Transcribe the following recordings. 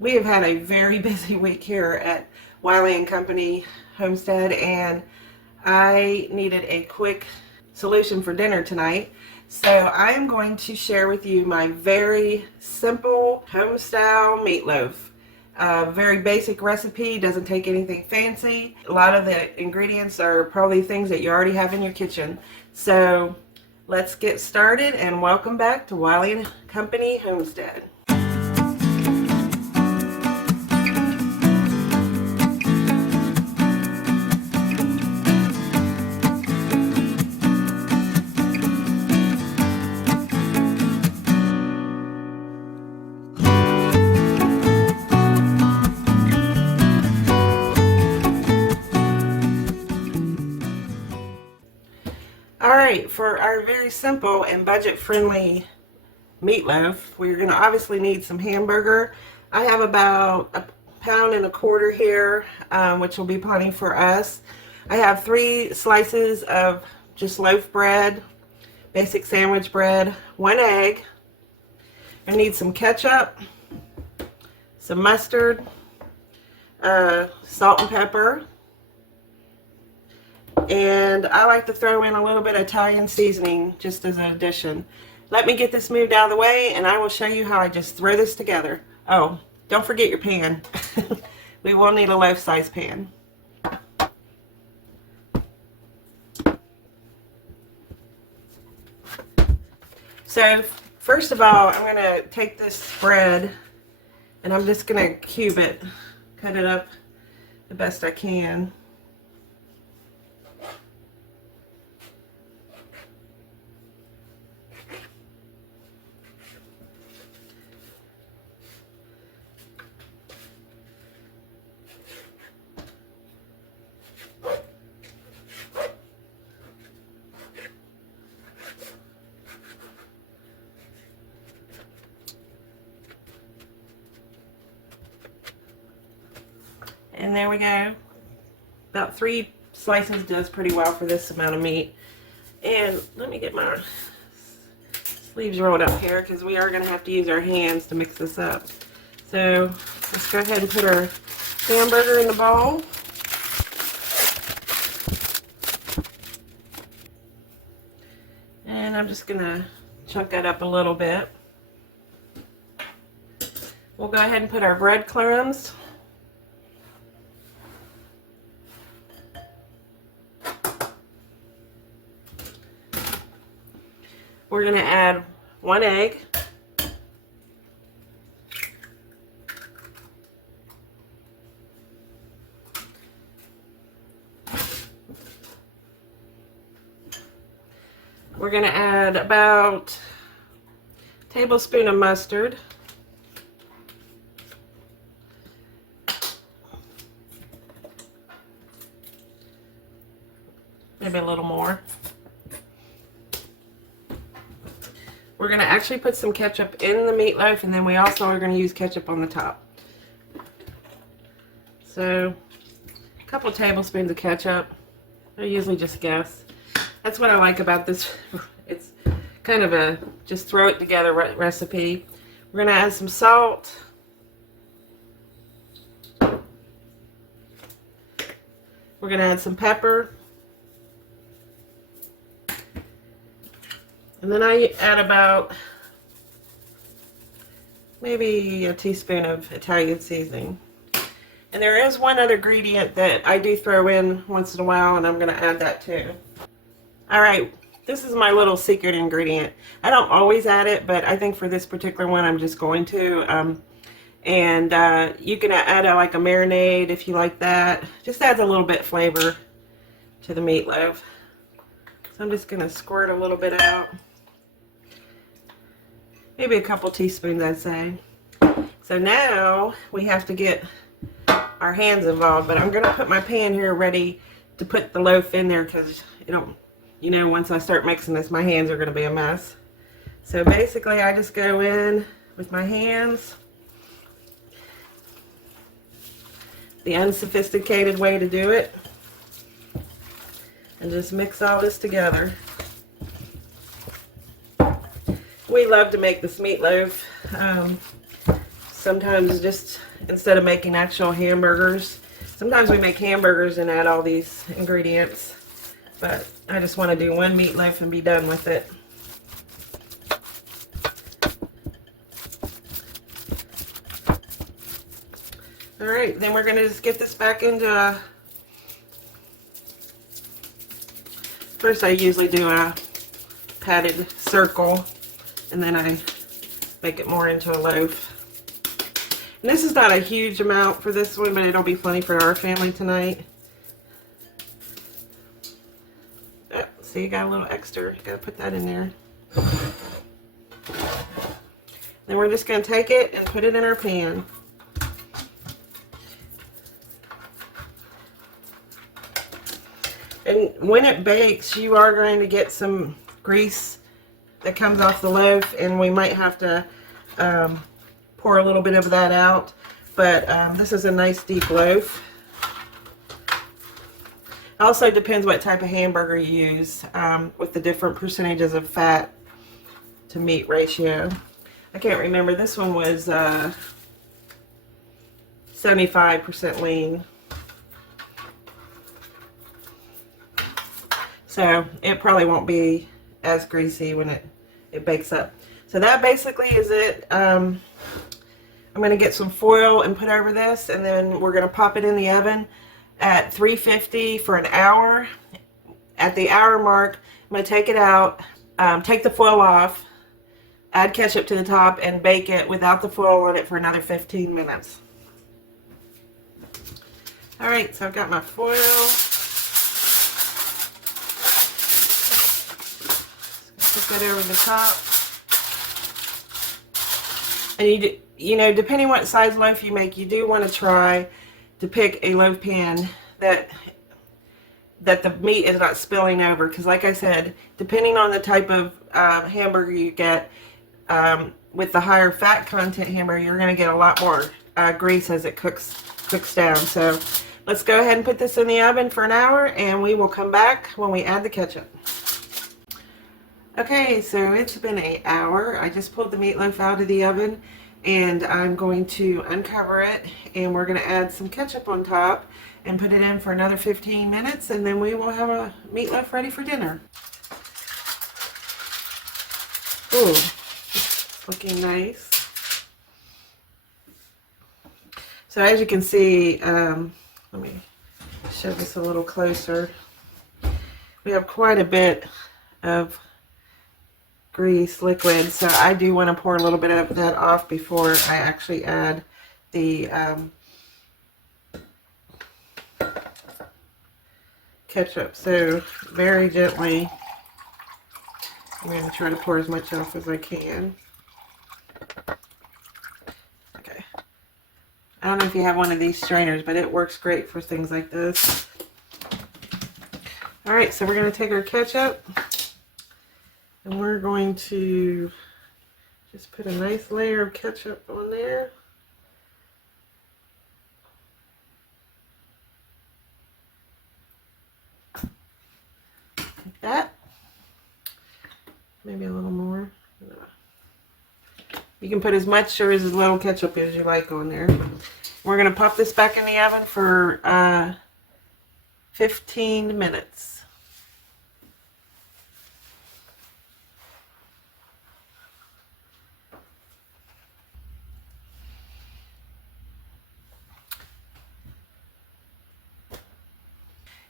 We have had a very busy week here at Wiley & Company Homestead, and I needed a quick solution for dinner tonight. So I am going to share with you my very simple home-style meatloaf. Very basic recipe, doesn't take anything fancy. A lot of the ingredients are probably things that you already have in your kitchen. So let's get started, and welcome back to Wiley & Company Homestead. Alright, for our very simple and budget-friendly meatloaf, we're going to obviously need some hamburger. I have about 1.25 pounds here, which will be plenty for us. I have 3 slices of just loaf bread, basic sandwich bread, 1 egg. I need some ketchup, some mustard, salt and pepper. And I like to throw in a little bit of Italian seasoning just as an addition. Let me get this moved out of the way and I will show you how I just throw this together. Oh, don't forget your pan. We will need a loaf-size pan. So first of all, I'm going to take this bread and I'm just going to cube it, cut it up the best I can. And there we go. About 3 slices does pretty well for this amount of meat. And let me get my sleeves rolled up here because we are going to have to use our hands to mix this up. So let's go ahead and put our hamburger in the bowl. And I'm just going to chunk that up a little bit. We'll go ahead and put our breadcrumbs. We're going to add 1 egg. We're going to add about a tablespoon of mustard. Maybe a little more. We're going to actually put some ketchup in the meatloaf, and then we also are going to use ketchup on the top. So, a couple tablespoons of ketchup. I usually just guess. That's what I like about this. It's kind of a just throw it together recipe. We're going to add some salt. We're going to add some pepper. And then I add about maybe a teaspoon of Italian seasoning. And there is one other ingredient that I do throw in once in a while, and I'm going to add that too. Alright, this is my little secret ingredient. I don't always add it, but I think for this particular one I'm just going to. You can add like a marinade if you like that. Just adds a little bit flavor to the meatloaf. So I'm just going to squirt a little bit out. Maybe a couple teaspoons, I'd say. So now we have to get our hands involved, but I'm going to put my pan here ready to put the loaf in there because once I start mixing this, my hands are going to be a mess. So basically I just go in with my hands. The unsophisticated way to do it. And just mix all this together. We love to make this meatloaf. sometimes just instead of making actual hamburgers, sometimes we make hamburgers and add all these ingredients, but I just want to do one meatloaf and be done with it. Alright, then we're going to just get this back into a... First I usually do a padded circle, and then I make it more into a loaf. And this is not a huge amount for this one, but it'll be plenty for our family tonight. Oh, see, you got a little extra. You gotta put that in there. Then we're just gonna take it and put it in our pan. And when it bakes, you are going to get some grease that comes off the loaf, and we might have to pour a little bit of that out, but this is a nice deep loaf. Also depends what type of hamburger you use with the different percentages of fat to meat ratio. I can't remember, this one was 75% lean. So it probably won't be as greasy when it bakes up. So that basically is it. I'm going to get some foil and put over this, and then we're going to pop it in the oven at 350 for an hour. At the hour mark, I'm going to take it out, take the foil off, add ketchup to the top, and bake it without the foil on it for another 15 minutes. Alright, so I've got my foil. Put that over the top. And you know, depending what size loaf you make, you do want to try to pick a loaf pan that the meat is not spilling over, because like I said, depending on the type of hamburger you get, with the higher fat content hamburger, you're going to get a lot more grease as it cooks down. So let's go ahead and put this in the oven for an hour, and we will come back when we add the ketchup. Okay, so it's been an hour. I just pulled the meatloaf out of the oven, and I'm going to uncover it, and we're going to add some ketchup on top and put it in for another 15 minutes, and then we will have a meatloaf ready for dinner. Ooh, it's looking nice. So as you can see, let me show this a little closer. We have quite a bit of grease liquid, so I do want to pour a little bit of that off before I actually add the ketchup. So very gently, I'm going to try to pour as much off as I can. Okay. I don't know if you have one of these strainers, but it works great for things like this. Alright, so we're going to take our ketchup, and we're going to just put a nice layer of ketchup on there. Like that. Maybe a little more. You can put as much or as little ketchup as you like on there. We're going to pop this back in the oven for 15 minutes.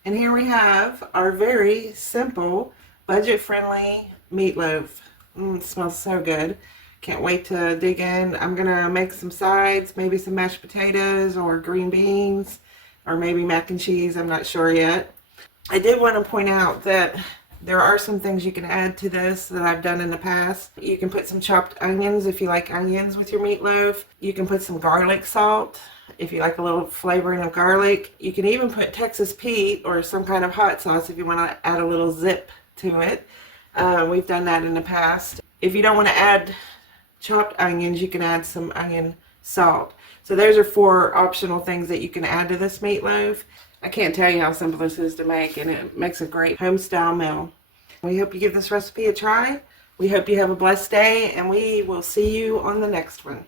And here we have our very simple, budget-friendly meatloaf. It smells so good. Can't wait to dig in. I'm going to make some sides, maybe some mashed potatoes or green beans, or maybe mac and cheese. I'm not sure yet. I did want to point out that there are some things you can add to this that I've done in the past. You can put some chopped onions if you like onions with your meatloaf. You can put some garlic salt if you like a little flavoring of garlic. You can even put Texas Pete or some kind of hot sauce if you want to add a little zip to it. We've done that in the past. If you don't want to add chopped onions, you can add some onion salt. So those are 4 optional things that you can add to this meatloaf. I can't tell you how simple this is to make, and it makes a great home-style meal. We hope you give this recipe a try. We hope you have a blessed day, and we will see you on the next one.